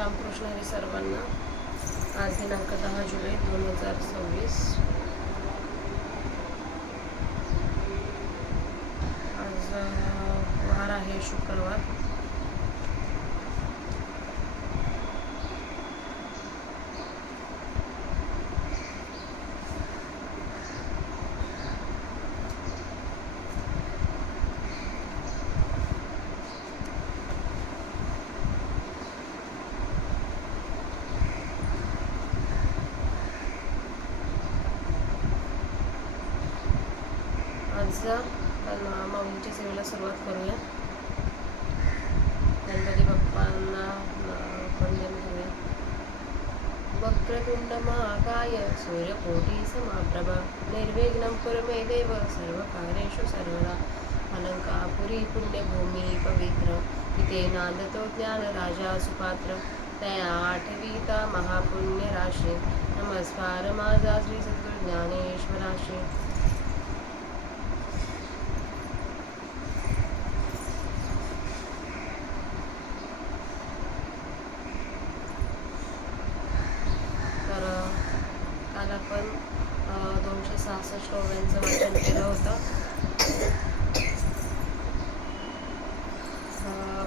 रामकृष्ण हरी सर्वांना. आज दिनांक 10 जुलै 2026. आज वार आहे शुक्रवार. आज माऊलीच्या सेवेला सुरुवात करूया. गणपती बाप्पांना वंदन करूया. वक्रतुंड महाकाय सूर्यकोटी समाप्रभ निर्विघ्नं कुरु मे देव सर्वकार्येषु सर्वदा. अलंकापुरी पुण्यभूमी पवित्र तिथे नांदतो ज्ञान राजा सुपात्र. तया आठवीता महापुण्य राशी नमस्कार माझा श्री सद्गुरु ज्ञानेश्वराशी. तर काल आपण 266 ओव्यांचं वाचन केलं होतं.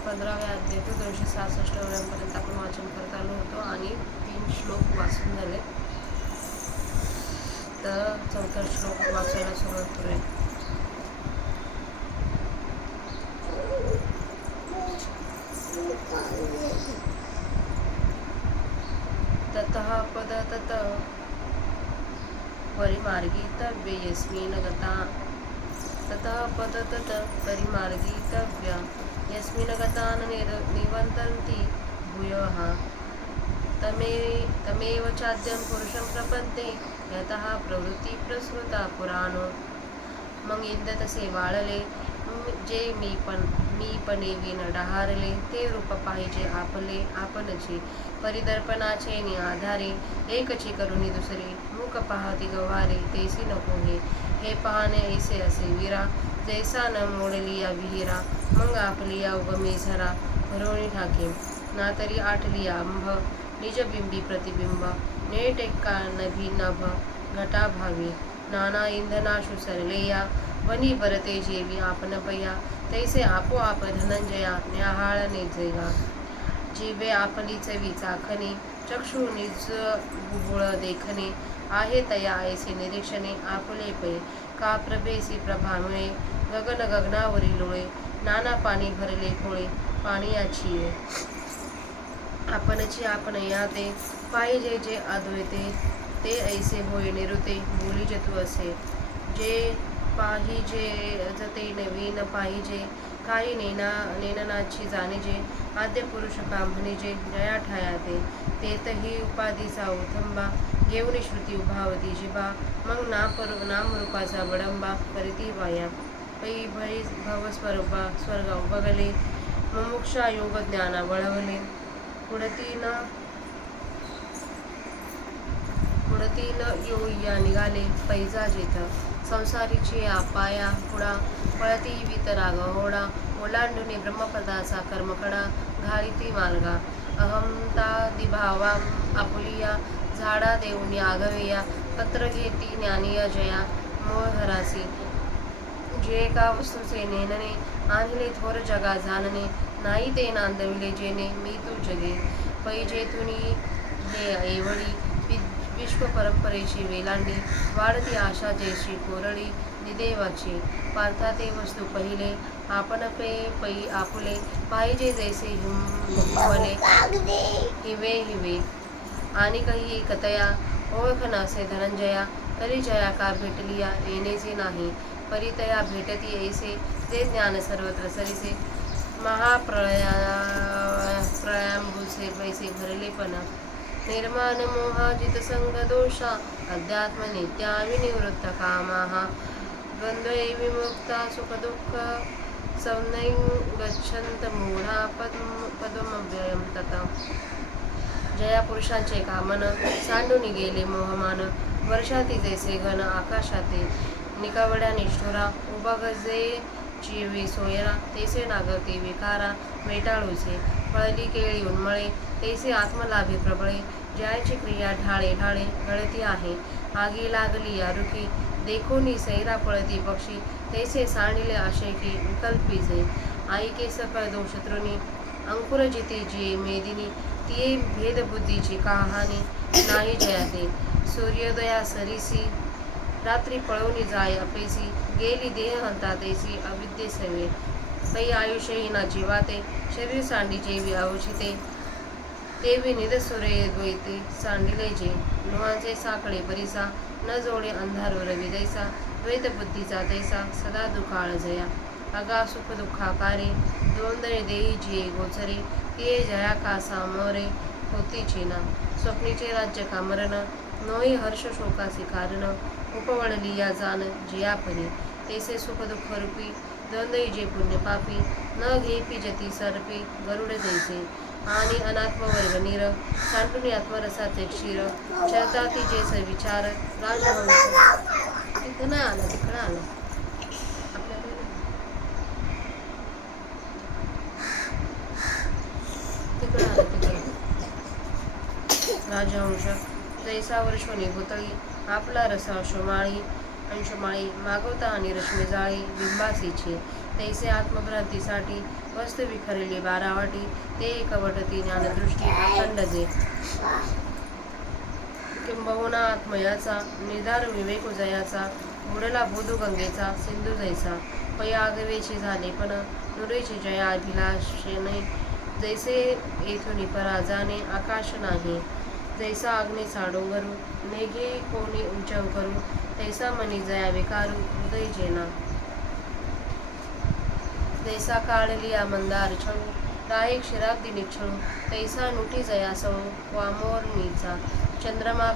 15व्या अध्याय ते 266 ओव्यांपर्यंत आपण वाचन करत आलो होतो आणि 3 श्लोक वाचून झाले. तर 4था श्लोक वाचायला सुरुवात करूया. ततः पदतत परिमार्गितव्य यस्मिन् गता. ततः पदतत परिमार्गितव्य यस्मिन् गता निवर्तन्ति भूयः तमेव चाद्यं पुरुषं प्रपद्ये यतः प्रवृत्ती प्रसृता पुराणो. मग इंद तसे वाळले जे मी पणे विण डहारले ते रूप पाहिजे आपले आपणची परिदर्पणाचे नि आधारे एकची करुणी दुसरे मुख पाहती गवारे तेसी नको हे पाहणे ऐसे असे वीरा जैसा न मोडलिया विहिरा. मग आपलिया उगमी झरा भरवणी ठाके ना तरी आठलिया अंभ निजबिंबी प्रतिबिंब नेट एका नभी नभ घटाभावी नाना इंधनाशु सरलेया वनी बरते जेवी आपण पया तैसे आपोआप धनंजया न्याहाळ नेजेगा. जीवे आपली चवी चाखणे चक्षु निज बुबुळ देखणे आहे तया ऐसे निरीक्षणे आपले पै का प्रभेसी प्रभा मिळे गगन गगनावरी लोळे नाना पाणी भरले खोळे पाणीयाची आपणची आपण याते पाहिजे जे अद्वैते ते ऐसे होय निरुते बोली जतू असे जे पाहिजे जते नवीन पाहिजे काही नेननाची जाणीजे आद्य पुरुष का म्हणिजे जया ठायाते तेतही उपाधीचा उथंबा घेऊन श्रुती उभावती जिबा. मग नामरूपाचा बडंबा करीती वाया पै भय भव स्वर्ग उभगले मुमुक्षा योग ज्ञाना वळवले पुढतील योया निघाले पैजा जेथ संसारीची आपाया पुढा पळती वितराग होडा ओलांडुनी ब्रह्मपदाचा कर्मकडा घालिती मार्गा अहमता दिभावा आपुलिया झाडा देऊनी आगवेया पत्र घेती ज्ञानीय जया मोहरासी. जे का वस्तूचे नेनने आणले थोर जगा जाणणे नाही ते नांदविले जेने मी तू जगे पैजेतुनी हे एवढी विश्व परंपरेची वेलांडी वाढती आशा जैशी कोरडी निदेवाची पार्था ते वस्तू पहिले आपण पे पै आपुले पाहिजे जैसे हिमले हिवे हिवे आणि काही कतया ओळख नसे धनंजया तरी जया का भेटलिया येणेचे नाही परितया भेटती ऐसे जे ज्ञान सर्वत्र सरीसे प्रयाम्बुसे पैसे भरले पण निर्माण मोहाजित संग दोषा अध्यात्म नित्या विनिवृत्त कामाः द्वंद्वे विमुक्ता सुख दुःख सौनै गच्छन्त मूढा पद्मव्ययं तथा. जया पुरुषांचे कामन सांडून गेले मोहमान वर्षाती जैसे घन आकाशाते निकवड्या निष्ठुरा उभा गजे जीवी सोयरा तेसे नागवते विकारा वेटाळूचे फळली केळी उन्मळे, तैसे आत्मलाभे प्रबळे. ज्याची क्रिया ढाळे ढाळे गळती आहे, आगी लागली यारुखी. देखोनी सैरा पळती पक्षी, तैसे सांडिले आशेकी विकल्पी जे. आई के सकळ दोष शत्रुनी, अंकुर जिती जी मेदिनी. तिये भेदबुद्धीची कहाणी, नाही जयाते. सूर्योदया सरीसी, रात्री पळवून जाय अपेसी. गेली देह हंता तैसी, अविद्ये सवे. पै आयुष्य ना जीवाते, शरीर सांडी जेवी अवचिते. तेवी निदसुरे द्वैते सांडिले जे. लोहांचे साखळे परिसा, न जोडे अंधार रवी जैसा. द्वैत बुद्धीचा तैसा, सदा दुकाळ जया. अगा सुख दुःखाकारे, द्वंद्वे देई जिये गोचरे. तिये जया का सामोरे, होती चीना. स्वप्नीचे राज्य का मरण, नोई हर्ष शोकासी कारण. उपवळली या जाण जियापरी, तैसे सुख दुःख रूपी. द्वंद्वी जे पुण्य पापी, न घेपी जती सरपी. गरुड जैसे आणि अनात्म वर्ग नीर, सांडून आत्मरसाचे क्षीर. चरताती जे सविचार, राजहंस. तिकडं आलं आपल्याकडे तिकडं राजहंस. जैसा वर्षोनी भुतळी, आपला रसा अंशमाळी. मागवता आणि रश्मी जाळी, बिंबासीची. तैसे आत्मभ्रांतीसाठी, वस्तू विखरली बारावाटी. ते एकवटती ज्ञानदृष्टी, अखंड जे. किंबहुना आत्मयाचा, निर्धार विवेक उजयाचा. बुडला बोधू गंगेचा, सिंधू जैसा. पै आगवेची झाले पण, नुरेची जया अभिलाषेने. जैसे येथुनी परा जाणे, आकाश नाही. जैसा अग्नीचा डोंगरू, मेघे कोणी उंचाव करू. तैसा मनी जया विकारू, हृदय जेना. जैसा काढलिया मंदार छळू, राहे क्षीराब्दी निच्छळू. तैसा नुठी जया सळू, वामोरणीचा. चंद्रमा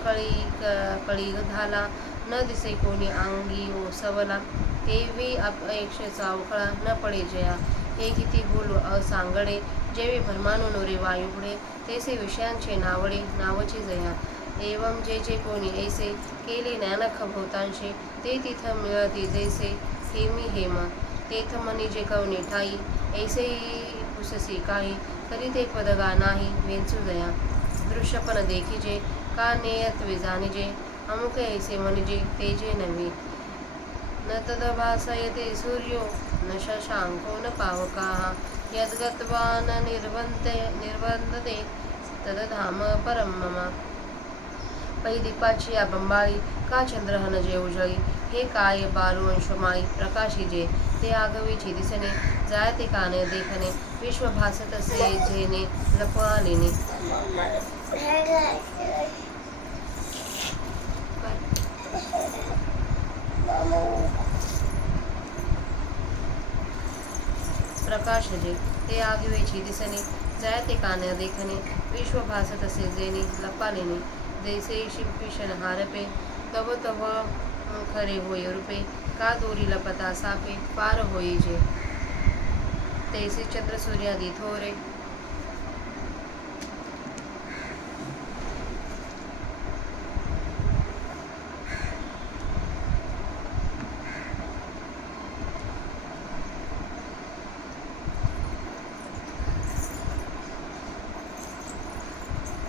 कळी घाला, न दिसे कोणी अंगी ओसवला. तेवी अपेक्षेचा अवखळा, न पडे जया. हे किती बोलू असांगडे, जेवी भरमानु नोरे वायुपुढे. तैसे विषयांचे नावडे, नावची जया. एवं जे जे कोणी ऐसे, केले ज्ञानख भोवतांशे. ते तिथ मिळती जैसे, हेमी हेमा. तेथ मनी जे कवनी ठाई, ऐसे पुससी काही. तरी ते पदगा नाही, वेंचू जया. दृश्यपण देखिजे, का नेयत्वे जाणिजे. अमुक ऐसे म्हणिजे, तेजे नव्हे. न तदभासयते सूर्यो, न शशांको न पावकाः. यद्गत्वा न निर्वन्दते, तदधाम परं मम. पै दीपाची या बंबाळी, का चंद्रहन जे उजळी. हे काय बालू अंशमाळी, प्रकाशी जे. ते आगवीची दिसणे, जायते कान देखणे. विश्व भासत असे जेने, लपवालेने. प्रकाश जे, ते आगवेची दिसणे, जायते कान देखणे. विश्व भासत असे जेने, लपालेने. जैसे शिंपीशन हारपे, तव तव खरे होय रूपे. का दोरी लपता सापे, पार होई जे. तैसे चंद्र सूर्यादी थोरे,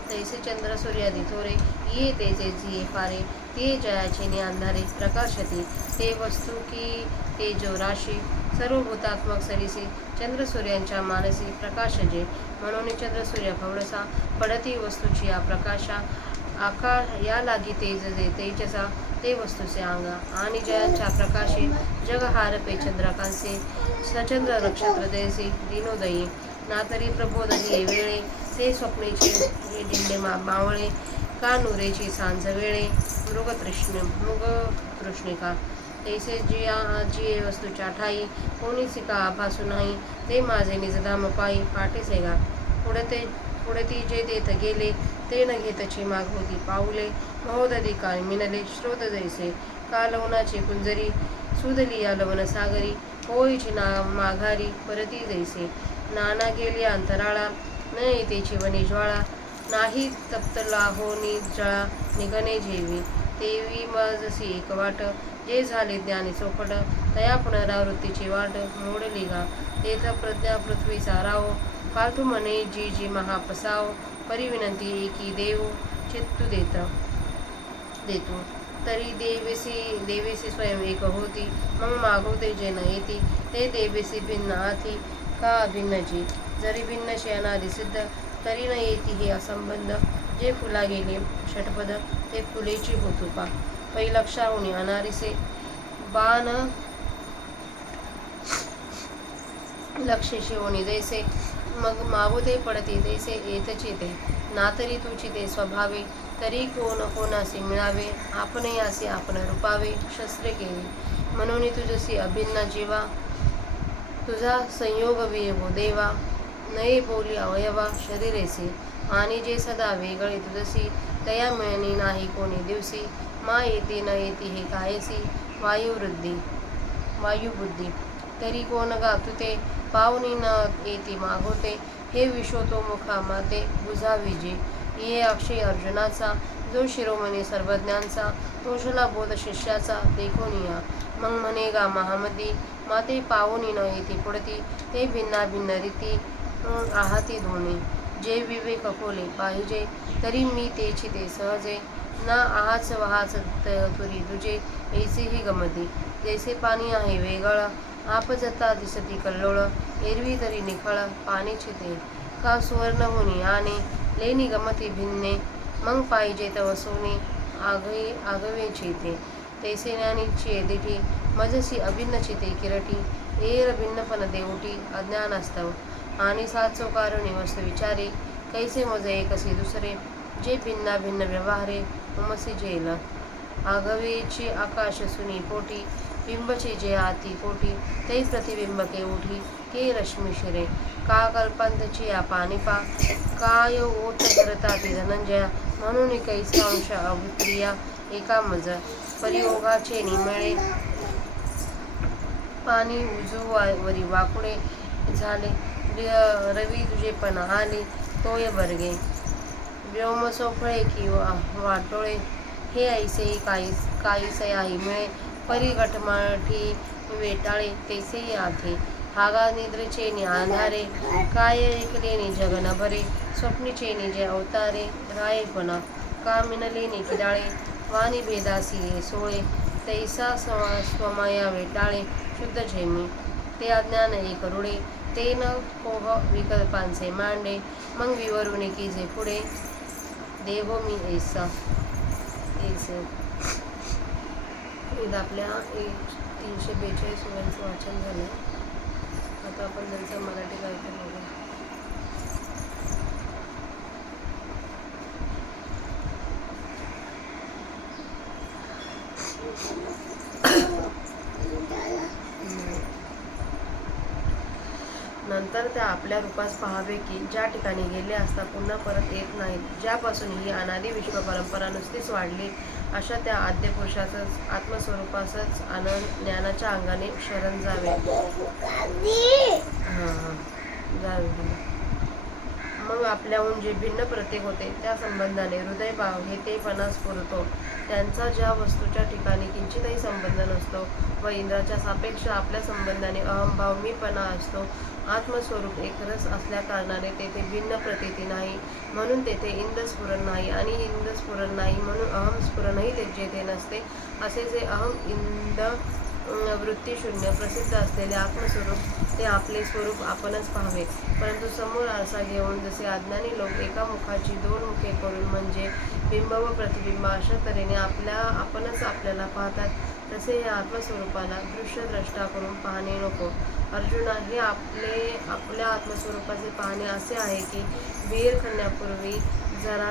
तैसे चंद्र सूर्यादी थोरे. ये तेजे जिये फारे, ते जयाचे ने अंधारे. प्रकाशती ते वस्तू की तेजो राशी, सर्वभूतात्मक सरीसी. चंद्र सूर्यांच्या मानसी, प्रकाश जे. म्हणून चंद्र सूर्य खवळसा, पडती वस्तूची या प्रकाशा. आकाश या लागी तेज जे तेजसा, ते वस्तूचे अंगा. आणि जयांच्या प्रकाशे, जग हारपे चंद्रकांसे. सचंद्र नक्षत्र जैसे, दिनोदयी. नातरी प्रबोधही वेळे, ते स्वप्नेचे डिंडे मावळे. का नुरेची सांज वेळे, मृग तृष्णिका. तैसे जिये वस्तूच्या ठाई, कोणीच का आभासू नाही. ते माझे निजधाम पायी, पाठीसे गा. पुढे ती जे देत गेले, ते न घेतची मागवती पाऊले. महोदधी काळ मिनले, स्रोत जैसे. का लवनाची कुंजरी, सुधली या लवण सागरी. होईची माघारी, परती जैसे. नाना गेली अंतराळा, न येतेची वनी ज्वाळा. नाही तप्तला होनी जळा, निगणे जेवी. तेवी मजसी एक वाट, जे झाले ज्ञानी चौपट. तया पुनरावृत्तीची वाट, मोडली गा. तेथ प्रज्ञा पृथ्वीचा राहो, पार्थु म्हणे जी जी महापसाव परी विनंती एकी देव चित्तू देतो तरी देवेसी स्वयं एक होती मग मागवते जे न येती ते देवेसी भिन्न आती का अभिन्न जी जरी भिन्न अनादि सिद्ध तरी न येती हे असंबंध जे फुला गेले षटपद ते फुलेची होतो पा पै लक्षाहुनी अनारिसे बाण लक्षेशी होणी जैसे मग मागुते पडते तैसे येतची ते ना तरी तुची ते स्वभावे तरी कोण कोणासी मिळावे आपणे यासी आपण रूपावे शस्त्रे केली म्हणून तुझसी अभिन्न जीवा तुझा संयोग वियोग देवा नये बोली अवयवा शरीरेसी आणि जे सदा वेगळे तुझसी तया मिळणी नाही कोणी दिवसी मा येते न येते हे कायसी वायुबुद्धी तरी कोण गातु ते पावनी न येते मागवते हे विशोतो मुखा माते बुजाविजे ये अक्षय अर्जुनाचा जो शिरोमणी सर्वज्ञांचा तोषला बोध शिष्याचा देखोनिया मग म्हणे गा महामती माते पावनी न येते पुढती ते भिन्ना भिन्न रीती आहाती दोन्ही जे विवेक खोले पाहिजे तरी मी तेची ते सहजे ना आहाच वहाच तुरी तुझे ऐसेही गमती जैसे पाणी आहे वेगळ आप जता दिसती कल्लोळ एरवी तरी निखळ पाणी छिते का सुवर्ण होनी आणे लेनी गमती भिन्ने मग पाहिजे तव सोने आगवे छिते तैसे ज्ञानीची दिठी मजसी अभिन्न छिते किरटी एर भिन्नपण देवटी अज्ञानास्तव आणि साचो कारणी वस्तू विचारे कैसे मज एकसी दुसरे जे भिन्ना भिन्न व्यवहारे उमसी जेल आगवेची आकाश सुनी पोटी बिंबची जे आती कोटी ते प्रतिबिंब के उठी के रश्मी शिरे का कल्पांतची या पानिपा काय ओत करता ती धनंजया म्हणून कैसा अंश अभिप्रिया एका मज परियोगाचे निमळे पाणी उजूवरी वाकुडे झाले रवी तुझे पण आले तोय बर्गे व्योम सोफळे की वाटोळे हे ऐसे काहीसे आई मिळे परी गटमाठी वेटाळे तैसे आथे हागा निद्रेचे नि अंधारे काय ऐकलेनी जगन भरे स्वप्नीचे जे अवतारे रायपणा का मिनलेनी किडाळे वाणी भेदासी सोळे तैसा स्वमाया वेटाळे शुद्ध झेमी ते अज्ञान एक रुडे ते न कोह विकल्पांचे मांडे मग विवरुणे की जे पुढे देहो मी ऐसा ऐसे इथं आपल्या 342 ओव्यांचं वाचन झालं. आता आपण त्यांचा मराठी अर्थ बघू. नंतर त्या आपल्या रूपास पाहावे की ज्या ठिकाणी गेले असता पुन्हा परत येत नाहीत, ज्यापासून ही अनादि विश्व परंपरा नुसतीच वाढली, अशा त्या आद्य पुरुषाचंच आत्मस्वरूपासच आनंद ज्ञानाच्या अंगाने शरण जावे. मग आपल्याहून जे भिन्न प्रत्येक होते त्या संबंधाने हृदयभाव हे तेपणा स्फुरतो. त्यांचा ज्या वस्तूच्या ठिकाणी किंचितही संबंध नसतो व इंद्राच्या सापेक्ष आपल्या संबंधाने अहंभाव मीपणा असतो. आत्मस्वरूप एकरस असल्या कारणाने तेथे भिन्न प्रतीती नाही, म्हणून तेथे इंद्रस्फुरण नाही, आणि इंद्रस्फुरण नाही म्हणून अहमस्फुरणही जेथे नसते. असे जे अहम इंद वृत्तीशून्य प्रसिद्ध असलेले आत्मस्वरूप ते आपले स्वरूप आपणच पाहावे. परंतु समोर आरसा घेऊन जसे अज्ञानी लोक एका मुखाची 2 मुखे करून म्हणजे बिंब व प्रतिबिंब अशा तऱ्हेने आपणच आपल्याला पाहतात, तसे या आत्मस्वरूपाला दृश्यद्रष्टा करून पाहणे नको. अर्जुना, हे आपल्या आत्मस्वरूपाचे पाहणे असे आहे की विहीर खणण्यापूर्वी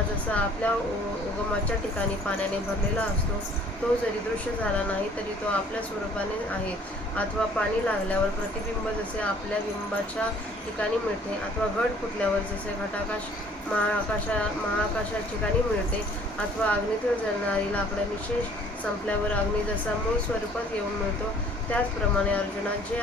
जसा आपल्या उगमाच्या ठिकाणी पाण्याने भरलेला असतो, तो जरी दृश्य झाला नाही तरी तो आपल्या स्वरूपाने आहे. अथवा पाणी लागल्यावर प्रतिबिंब जसे आपल्या बिंबाच्या ठिकाणी मिळते, अथवा घट फुटल्यावर जसे घटाकाश महाकाशा ठिकाणी मिळते, अथवा अग्नीतील जळणारी लाकडं निशेष संपल्यावर अग्नी जसा मूळ स्वरूपात येऊन मिळतो, त्याचप्रमाणे अर्जुना, जे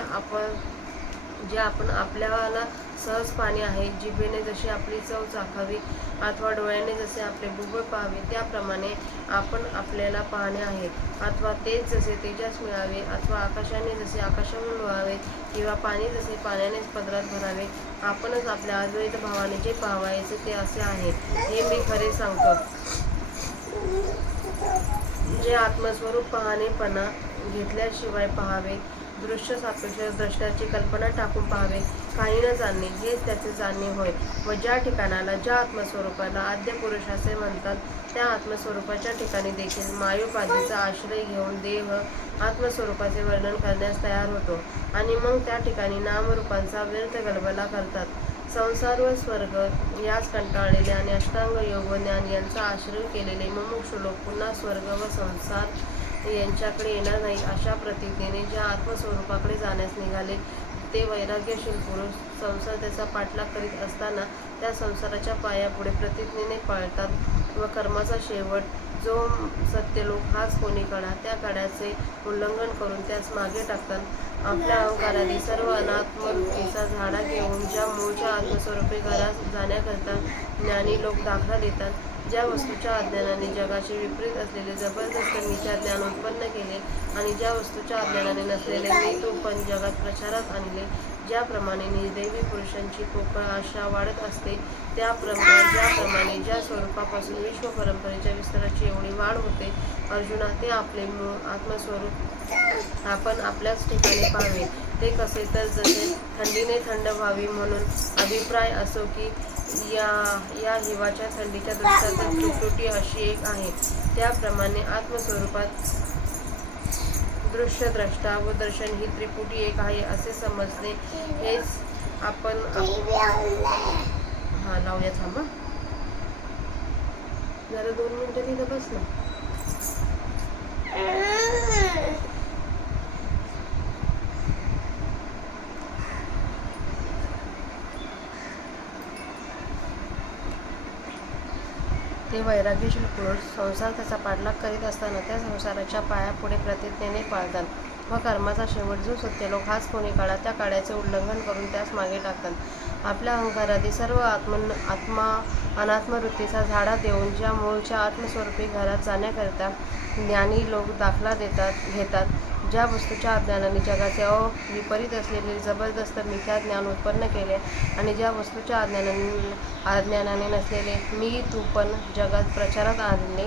आपण आपल्याला सहज पाणी आहे. जिभेने जशी आपली चव चाखावी अथवा डोळ्याने जसे आपले बुबुळ पाहावे, त्याप्रमाणे आपण आपल्याला पाहणे आहे. अथवा तेज जसे तेजास मिळावे, अथवा आकाशाने जसे आकाशाहून लोळावे, किंवा पाणी जसे पाण्यानेच पदरात भरावे. आपणच आपल्या अद्वैत भावाने जे पाहावयाचे ते असे आहे, हे मी खरे सांगतो. जे आत्मस्वरूप पाहणेपणा घेतल्याशिवाय पाहावे, दृश्य सापेक्ष द्रष्ट्याची कल्पना टाकून पाहावे, काही न जाणणे हेच त्याचे जाणणे होय. व ज्या ठिकाणाला, ज्या आत्मस्वरूपाला आद्य पुरुष असे म्हणतात, त्या आत्मस्वरूपाच्या ठिकाणी देखील मायोपाधीचा आश्रय घेऊन देह आत्मस्वरूपाचे वर्णन करण्यास तयार होतो, आणि मग त्या ठिकाणी नामरूपांचा व्यर्थ गलबला करतात. संसार व स्वर्ग यास कंटाळलेले आणि अष्टांग योग व ज्ञान यांचा आश्रय केलेले मुमुक्षु लोक पुन्हा स्वर्ग व संसार यांच्याकडे येणार नाहीत, अशा प्रतिज्ञेने ज्या आत्मस्वरूपाकडे जाण्यास निघाले, ते वैराग्यशील पुरुष संसार त्याचा पाठलाग करीत असताना त्या संसाराच्या पायापुढे प्रतिज्ञेने पळतात व कर्माचा शेवट जो सत्यलोक हाच कोणी कडा, त्या कड्याचे उल्लंघन करून त्यास मागे टाकतात. आपल्या अहंकारादी सर्व अनात्मवृत्तीचा झाडा घेऊन ज्या मूळच्या आत्मस्वरूपी घरात जाण्याकरता ज्ञानी लोक दाखला देतात, ज्या वस्तूच्या अज्ञानाने जगाशी विपरीत असलेले जबरदस्त मिथ्या ज्ञान उत्पन्न केले, आणि ज्या वस्तूच्या अज्ञानाने नसलेले मी तू पण जगात प्रचारात आणले, ज्याप्रमाणे निर्दैवी पुरुषांची पोकळ आशा वाढत असते, ज्याप्रमाणे ज्या स्वरूपापासून विश्व परंपरेच्या विस्ताराची एवढी वाढ होते, अर्जुना, ते आपले मूळ आत्मस्वरूप आपण आपल्याच ठिकाणी पाहावे. ते कसे तर जसे थंडीने थंड व्हावी म्हणून अभिप्राय असो, की या हिवाच्या थंडीच्या दृष्टांत त्रिपुटी अशी एक आहे, त्याप्रमाणे आत्मस्वरूपात दृश्य, द्रष्टा व दर्शन ही त्रिपुटी एक आहे असे समजणे, हेच आपण लावूया. थांबा जरा 2 मिनिटं तिथं बस ना. ते वैराग्यशील पुरुष संसार त्याचा पाठलाग करीत असताना त्या संसाराच्या पायापुढे प्रतिज्ञेने पाळतात व कर्माचा शेवट जो सत्यलोक हाच कोणी काढा, त्या काड्याचे उल्लंघन करून त्यास मागे टाकतात. आपल्या अहंकारादी सर्व अनात्मवृत्तीचा झाडा देऊन ज्या मूळच्या आत्मस्वरूपी घरात जाण्याकरता ज्ञानी लोक दाखला घेतात, ज्या वस्तूच्या अज्ञानाने जगाचे विपरीत असलेले जबरदस्त मिथ्या ज्ञान उत्पन्न केले, आणि ज्या वस्तूच्या अज्ञानाने नसलेले मी तू पण जगात प्रचारात आणले,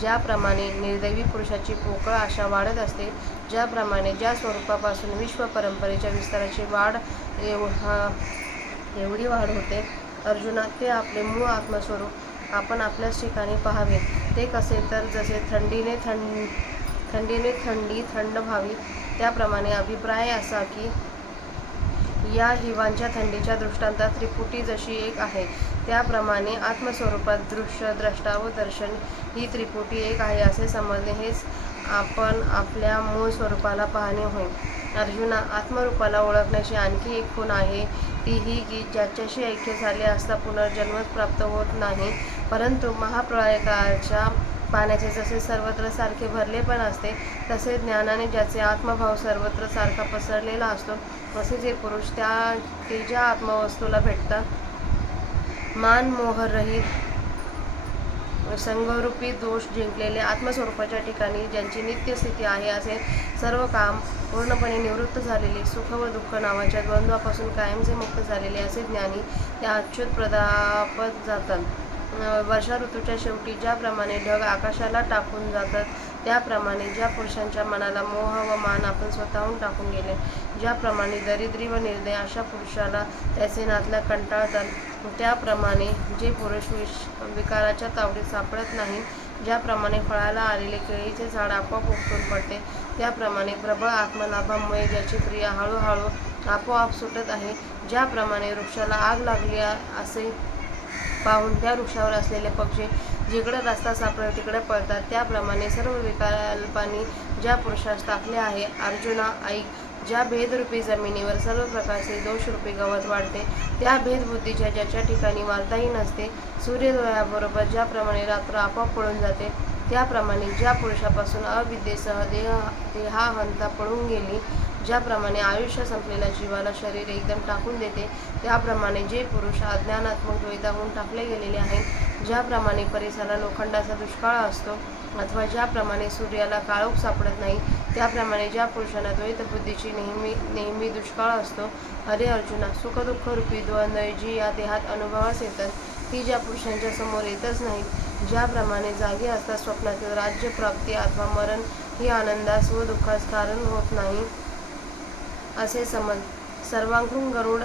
ज्याप्रमाणे निर्दैवी पुरुषाची पोकळ आशा वाढत असते, ज्याप्रमाणे ज्या स्वरूपापासून विश्व परंपरेच्या विस्ताराची एवढी वाढ होते, अर्जुना, ते आपले मूळ आत्मस्वरूप आपण आपल्याच ठिकाणी पाहावे. ते कसे तर जसे थंडीने थंड व्हावी, त्याप्रमाणे अभिप्राय असा, की या हिवांच्या थंडीच्या दृष्टांतात त्रिपुटी जशी एक आहे, त्याप्रमाणे आत्मस्वरूपात दृश्य, द्रष्टा व दर्शन ही त्रिपुटी एक आहे असे समजणे, हेच आपण आपल्या मूळ स्वरूपाला पाहणे होय. अर्जुना, आत्मरूपाला ओळखण्याची आणखी एक खूण आहे, ती ही की ज्याच्याशी ऐक्य झाले असता पुनर्जन्मच प्राप्त होत नाही, परंतु महाप्रलयाच्या पाण्याचे जसे सर्वत्र सारखे भरलेपण असते, तसे ज्ञानाने ज्याचे आत्मभाव सर्वत्र सारखा पसरलेला असतो, असे जे पुरुष ते ज्या आत्मवस्तूला भेटतात, मान मोहरहित संगरूपी दोष जिंकलेले आत्मस्वरूपाच्या ठिकाणी ज्यांची नित्य स्थिती आहे, असे सर्व काम पूर्णपणे निवृत्त झालेले, सुख व दुःख नावाच्या द्वंद्वापासून कायमचे मुक्त झालेले असे ज्ञानी त्या अच्युत पदापद जातात. वर्षा ऋतूच्या शेवटी ज्याप्रमाणे ढग आकाशाला टाकून जातात, त्याप्रमाणे ज्या पुरुषांच्या मनाला मोह व मान आपण स्वतःहून टाकून गेले, ज्याप्रमाणे दरिद्री व निर्दय अशा पुरुषाला त्याचे नातलग कंटाळतात, त्याप्रमाणे जे पुरुष विकाराच्या तावडीत सापडत नाही, ज्याप्रमाणे फळाला आलेले केळीचे झाड आपोआप उपटून पडते, त्याप्रमाणे प्रबळ आत्मलाभामुळे ज्याची क्रिया हळूहळू आपोआप सुटत आहे, ज्याप्रमाणे वृक्षाला आग लागली असे पाहून त्या वृक्षावर असलेले पक्षी जिकडे रस्ता सापडेल तिकडे पळतात, त्याप्रमाणे सर्व विकल्पांनी ज्या पुरुषास टाकले आहे, अर्जुना ऐक, ज्या भेदरूपी जमिनीवर सर्व प्रकारचे दोषरूपी गवत वाढते, त्या भेदबुद्धीच्या ज्याच्या ठिकाणी वालताही नसते, सूर्योदयाबरोबर ज्याप्रमाणे रात्र आपोआप पळून जाते, त्याप्रमाणे ज्या पुरुषापासून अविद्येसह देहाहंता पळून गेली, ज्याप्रमाणे आयुष्य संपलेल्या जीवाला शरीर एकदम टाकून देते, त्याप्रमाणे जे पुरुष अज्ञानात्मक द्वैताहून टाकले गेलेले आहेत, ज्याप्रमाणे परिसराला लोखंडाचा दुष्काळ असतो अथवा ज्याप्रमाणे सूर्याला काळोख सापडत नाही, त्याप्रमाणे ज्या पुरुषांना द्वैत बुद्धीची नेहमी दुष्काळ असतो. अरे अर्जुना, सुखदुःख रूपी द्वंद्व जी या देहात अनुभवास येतात, ती ज्या पुरुषांच्या समोर येतच नाहीत, ज्याप्रमाणे जागे असता स्वप्नातील राज्यप्राप्ती अथवा मरण ही आनंदास व दुःखास कारण होत नाही असे समज. सर्वांगून गरुड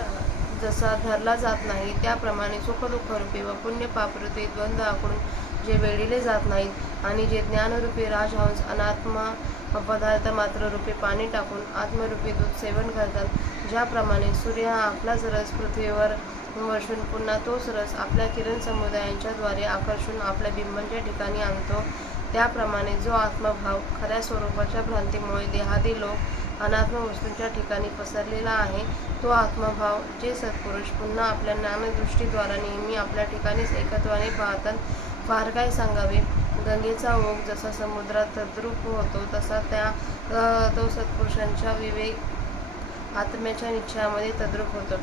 जसा धरला जात नाही, त्याप्रमाणे सुखदुःख रूपी व पुण्य पापरूपी द्वंद्वाकडून जे वेढिले जात नाहीत आणि जे ज्ञानरूपी राजहंस अनात्मा पदार्थ मात्र रूपी पाणी टाकून आत्मरूपी दूध सेवन करतात, ज्याप्रमाणे सूर्य हा आपलाच रस पृथ्वीवर वर्षून पुन्हा तोच रस आपल्या किरण समुदायांच्याद्वारे आकर्षून आपल्या बिंबांच्या ठिकाणी आणतो, त्याप्रमाणे जो आत्मभाव खऱ्या स्वरूपाच्या भ्रांतीमुळे देहादी लोक अनात्म वस्तूंच्या ठिकाणी पसरलेला आहे, तो आत्मभाव जे सत्पुरुष पुन्हा आपल्या ज्ञानदृष्टीद्वारा नेहमी आपल्या ठिकाणीच एकत्वाने पाहतात, फार काय सांगावे. गंगेचा ओघ जसा समुद्रात तद्रूप होतो, तसा तो सत्पुरुषांच्या विवेक आत्म्याच्या निश्चयामध्ये तद्रूप होतो.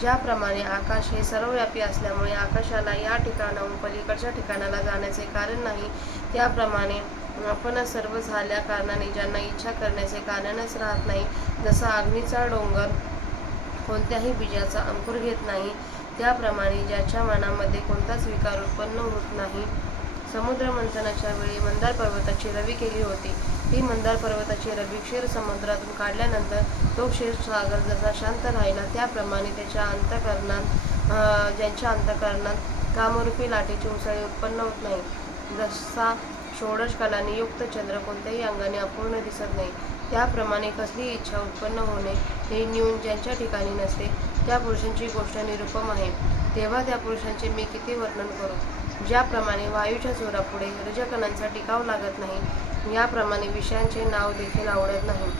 ज्याप्रमाणे आकाश हे सर्वव्यापी असल्यामुळे आकाशाला या ठिकाणाहून पलीकडच्या ठिकाणाला जाण्याचे कारण नाही, त्याप्रमाणे आपण सर्व झाल्या कारणाने ज्यांना इच्छा करण्याचे कारणच राहत नाही, जसा अग्नीचा डोंगर कोणत्याही बीजाचा अंकुर घेत नाही, त्याप्रमाणे ज्याच्या मनामध्ये कोणताच विकार उत्पन्न होत नाही. समुद्र मंथनाच्या वेळी मंदार पर्वताची रवी केली होती. ती मंदार पर्वताची रवी क्षीर समुद्रातून काढल्यानंतर तो क्षीरसागर जसा शांत राहिला, त्याप्रमाणे ज्यांच्या अंतःकरणात कामरूपी लाटेची उसळी उत्पन्न होत नाही. जसा षोडश कलांनी युक्त चंद्र कोणत्याही अंगाने अपूर्ण दिसत नाही, त्याप्रमाणे कसली इच्छा उत्पन्न होणे हे न्यून ज्यांच्या ठिकाणी नसते, त्या पुरुषांची गोष्ट निरुपम आहे. तेव्हा त्या पुरुषांचे मी किती वर्णन करू. ज्याप्रमाणे वायूच्या जोरापुढे रजकणांचा टिकाव लागत नाही, याप्रमाणे विषयांचे नाव देखील आवडत नाही.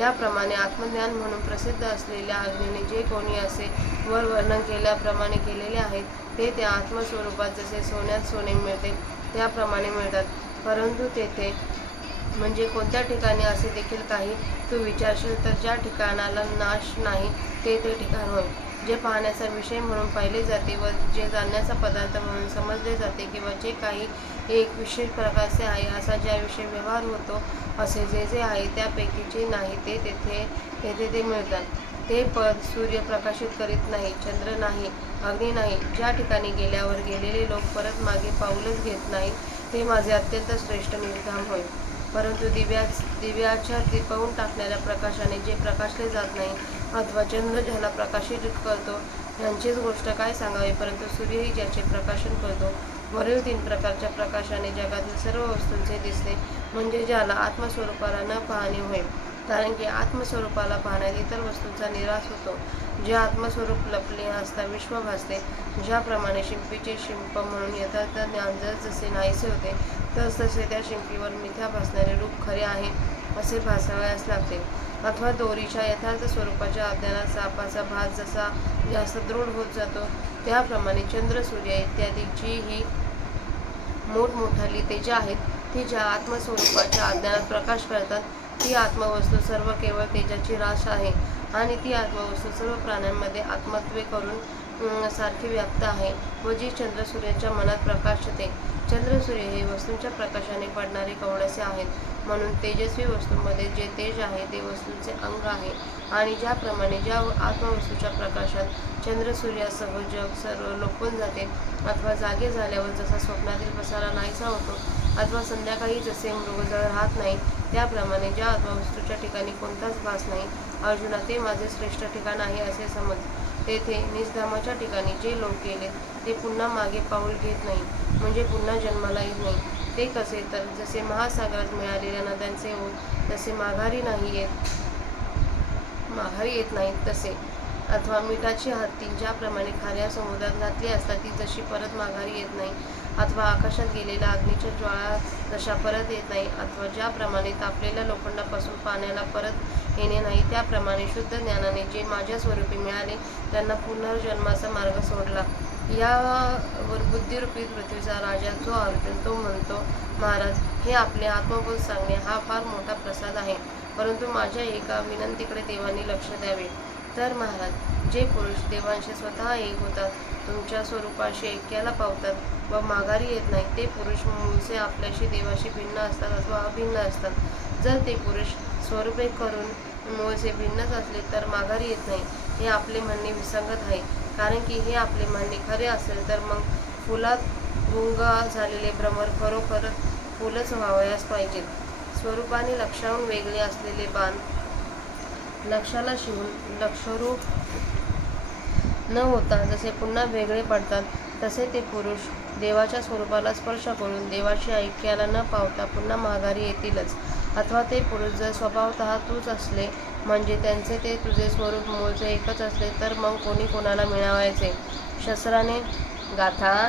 याप्रमाणे आत्मज्ञान म्हणून प्रसिद्ध असलेल्या अग्नीने जे कोणी असे वर वर्णन केल्याप्रमाणे केलेले आहेत, ते त्या आत्मस्वरूपात जसे सोन्यात सोने मिळते त्याप्रमाणे मिळतात. परंतु तेथे म्हणजे कोणत्या ठिकाणी असे देखील काही तू विचारशील तर ज्या ठिकाणाला नाश नाही ते ठिकाण होय, जे पाहण्याचा विषय म्हणून पाहिले जाते व जे जाणण्याचा पदार्थ म्हणून समजले जाते, किंवा जे काही एक विशेष प्रकारचे आहे असा ज्याविषयी व्यवहार होतो, असे जे आहे त्यापैकी जे नाही ते तेथे ते मिळतात. ते पद सूर्य प्रकाशित करीत नाही, चंद्र नाही, अग्नी नाही, ज्या ठिकाणी गेल्यावर गेलेले लोक परत मागे पाऊलच घेत नाहीत, ते माझे अत्यंत श्रेष्ठ निर्धाम होय. परंतु दिव्याच्या दिपवून टाकणाऱ्या प्रकाशाने जे प्रकाशले जात नाही अथवा चंद्र ज्याला प्रकाशित करतो यांचीच गोष्ट काय सांगावी. परंतु सूर्यही ज्याचे प्रकाशन करतो, वरील 3 प्रकारच्या प्रकाशाने जगातील सर्व वस्तूंचे दिसणे, म्हणजे ज्याला आत्मस्वरूपाला न पाहणे होय. कारण की आत्मस्वरूपाला पाहण्यात इतर वस्तूंचा निराश होतो. जे आत्मस्वरूप लपले असता विश्व भासते, ज्याप्रमाणे शिंपीचे शिंप म्हणून यथार्थ ज्ञान जसे नाहीसे होते, तसे त्या शिंपीवर मिथ्या भासणारे रूप खरे आहे असे भासावयास लागते. अथवा दोरीच्या यथार्थ स्वरूपाच्या अज्ञानात सापाचा भास जसा जास्त दृढ होत जातो, त्याप्रमाणे चंद्र, सूर्य इत्यादी जी ही मोठमोठाली तेजे आहेत, ती ज्या आत्मस्वरूपाच्या अज्ञानात प्रकाश करतात, ती आत्मवस्तू सर्व केवळ तेजाची राश आहे आणि ती आत्मवस्तू सर्व प्राण्यांमध्ये आत्मत्वे करून सारखी व्याप्त आहे व जी चंद्र सूर्याच्या मनात प्रकाशते. चंद्र सूर्य हे वस्तूंच्या प्रकाशाने पडणारे कवडसे आहेत, म्हणून तेजस्वी वस्तूंमध्ये जे तेज आहे ते वस्तूंचे अंग आहे. आणि ज्याप्रमाणे ज्या आत्मवस्तूच्या प्रकाशात चंद्र सूर्यासह जग सर्व लोपून जाते, अथवा जागे झाल्यावर जसा स्वप्नातील पसारा नाहीसा होतो, अथवा संध्याकाळी जसे मृगजळ राहत नाही, त्याप्रमाणे ज्या आत्मवस्तूच्या ठिकाणी कोणताच भास नाही, अर्जुना ते माझे श्रेष्ठ ठिकाण आहे असे समज. तेथे निजधामाच्या ठिकाणी जे लोक गेले ते पुन्हा मागे पाऊल घेत नाही, म्हणजे पुन्हा जन्माला येत नाही. ते कसे तर जसे महासागरात मिळालेल्या नद्यांचे ओघ जसे माघारी येत नाहीत तसे, अथवा मिठाची हत्ती ज्याप्रमाणे खाऱ्या समुद्रात घातली असता ती जशी परत माघारी येत नाही, अथवा आकाशात गेलेल्या अग्नीच्या ज्वाळा जशा परत येत नाही, अथवा ज्याप्रमाणे तापलेल्या लोखंडापासून पाण्याला परत येणे नाही, त्याप्रमाणे शुद्ध ज्ञानाने जे माझ्या स्वरूपी मिळाले त्यांना पुनर्जन्माचा मार्ग सोडला. यावर बुद्धिरूपी पृथ्वीचा राजा जो अर्जुन तो म्हणतो, महाराज, हे आपले आत्मबोध सांगणे हा फार मोठा प्रसाद आहे. परंतु माझ्या एका विनंतीकडे देवांनी लक्ष द्यावे. तर महाराज, जे पुरुष देवांशी स्वतः एक होतात, तुमच्या स्वरूपाशी ऐक्याला पावतात व माघारी येत नाही, ते पुरुष मूळचे आपल्याशी देवाशी भिन्न असतात अथवा अभिन्न असतात. जर ते पुरुष स्वरूप एक करून मूळचे भिन्नच असले तर माघारी येत नाही, हे आपले म्हणणे विसंगत आहे. कारण की हे आपले म्हणणे खरे असेल तर मग फुलात गुंग झालेले भ्रमर खरोखर फुलच व्हावयास पाहिजे. स्वरूपाने लक्षाहून वेगळे असलेले बाण लक्षाला शिवून लक्षरूप न होता जसे पुन्हा वेगळे पडतात, तसे ते पुरुष देवाच्या स्वरूपाला स्पर्श करून देवाशी ऐक्याला न पावता पुन्हा माघारी येतीलच. अथवा ते पुरुष जर स्वभावतः तूच असले, म्हणजे त्यांचे ते तुझे स्वरूप मूळचे एकच असले, तर मग कोणी कोणाला मिळवायचे? शस्त्राने गाथा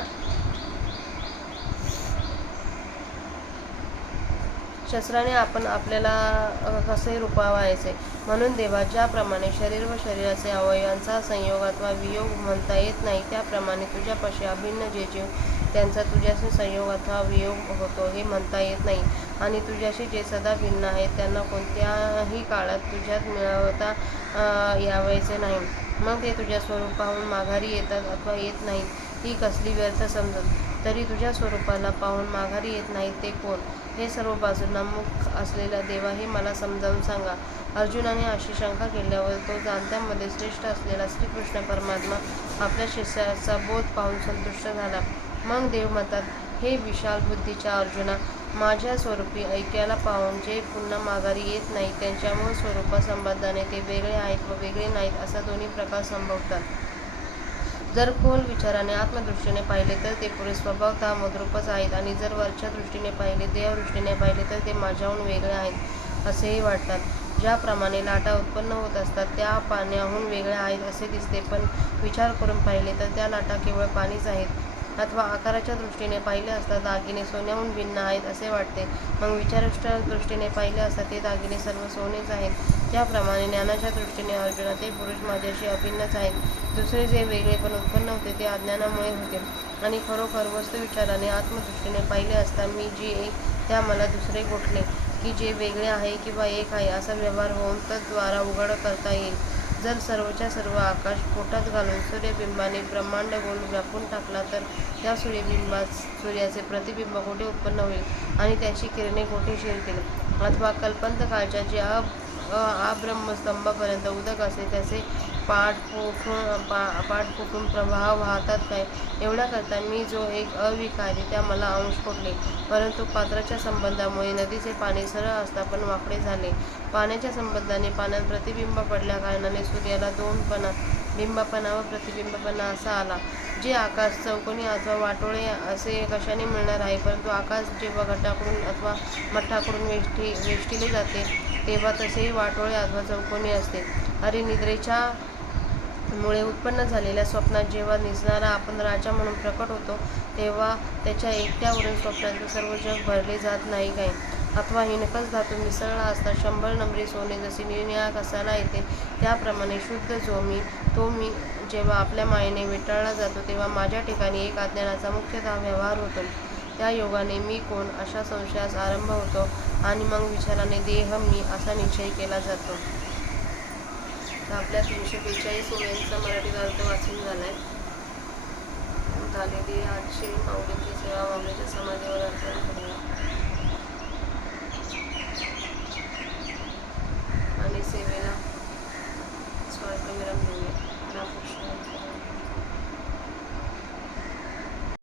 शस्त्राने आपण आपल्याला कसे रूपावायचे? म्हणून देवा ज्याप्रमाणे शरीर व शरीराचे अवयवांचा संयोग अथवा वियोग म्हणता येत नाही, त्याप्रमाणे तुझ्यापाशी अभिन्न जे जीव त्यांचा तुझ्याशी संयोग अथवा वियोग होतो हे म्हणता येत नाही. आणि तुझ्याशी जे सदा भिन्न आहेत त्यांना कोणत्याही काळात तुझ्यात मिळवता यावयाचे नाही. मग ते तुझ्या स्वरूपाहून माघारी येतात अथवा येत नाहीत ही कसली व्यर्थ समजत. तरी तुझ्या स्वरूपाला पाहून माघारी येत नाहीत ते कोण? हे सर्व बाजूंना मुख असलेला देवा, हे मला समजावून सांगा. अर्जुनाने अशी शंका केल्यावर तो जाणत्यांमध्ये श्रेष्ठ असलेला श्रीकृष्ण परमात्मा आपल्या शिष्याचा बोध पाहून संतुष्ट झाला. मग देव म्हणतात, हे विशाल बुद्धीच्या अर्जुना, माझ्या स्वरूपी ऐक्याला पाहून जे पुन्हा माघारी येत नाही, त्यांच्या मूळ स्वरूपासंबंधाने ते वेगळे आहेत व वेगळे नाहीत असा दोन्ही प्रकार संभवतात. जर खोल विचाराने आत्मदृष्टीने पाहिले तर ते पुरुष स्वभावतः मद्रूपच आहेत, आणि जर वरच्या दृष्टीने पाहिले, देहदृष्टीने पाहिले तर ते माझ्याहून वेगळे आहेत असेही वाटतात. ज्याप्रमाणे लाटा उत्पन्न होत असतात त्या पाण्याहून वेगळ्या आहेत असे दिसते, पण विचार करून पाहिले तर त्या लाटा केवळ पाणीच आहेत. अथवा आकाराच्या दृष्टीने पाहिले असता दागिने सोन्याहून भिन्न आहेत असे वाटते, मग विचारष्ट दृष्टीने पाहिले असता ते दागिने सर्व सोनेच आहेत. त्याप्रमाणे ज्ञानाच्या दृष्टीने अर्जुना, ते पुरुष माझ्याशी अभिन्नच आहेत. दुसरे जे वेगळेपण उत्पन्न होते ते अज्ञानामुळे होते, आणि खरोखर वस्तुविचाराने आत्मदृष्टीने पाहिले असता मी जे त्या मला दुसरे गोठले, की जे वेगळे आहे किंवा एक आहे असा व्यवहार होऊन तद्वारा उघड करता येईल. जर सर्वच्या सर्व आकाश पोटात घालून सूर्यबिंबाने ब्रह्मांड गोल व्यापून टाकला, तर त्या सूर्यबिंबात सूर्याचे प्रतिबिंब कोठे उत्पन्न होईल आणि त्याची किरणे कोठे शिरतील? अथवा कल्पांतकाळच्या जे अब्रह्मस्तंभापर्यंत उदक असते त्याचे पाठ फुटून प्रवाह वाहतात काय? एवढ्या करता मी जो एक अविकारी त्या मला अंश कोटले. परंतु पात्राच्या संबंधामुळे नदीचे पाणी सरळ असता पण वाकडे झाले. पाण्याच्या संबंधाने पाण्यात प्रतिबिंब पडल्या कारणाने सूर्याला दोनपणा, बिंबपणा व प्रतिबिंबपणा असा आला. जे आकाश चौकोनी अथवा वाटोळे असे कशाने मिळणार आहे? परंतु आकाश जेव्हा घटाकडून अथवा मठाकडून वेष्टिले जाते तेव्हा तसेही वाटोळे अथवा चौकोनी असते. अरे, निद्रेच्या मुळे उत्पन्न झालेल्या स्वप्नात जेव्हा निजणारा आपण राजा म्हणून प्रकट होतो, तेव्हा त्याच्या एकट्यावरून स्वप्नाचे सर्व जग भरले जात नाही काय? अथवा हिणकच धातू मिसळला असता 100 नंबरी सोने जशी निर्निळा कसाला येते, त्याप्रमाणे शुद्ध जो मी, तो मी जेव्हा आपल्या मायेने विटाळला जातो, तेव्हा माझ्या ठिकाणी एक अज्ञानाचा मुख्यतः व्यवहार होतो. त्या योगाने मी कोण अशा संशयास आरंभ होतो, आणि मग विचाराने देह मी असा निश्चय केला जातो. तर आपल्या 342 ओव्यांचा मराठी अर्थ वाचून झालाय. झालेली आजची माऊलींची सेवा माऊलीच्या समाधीवर अर्पण करूया.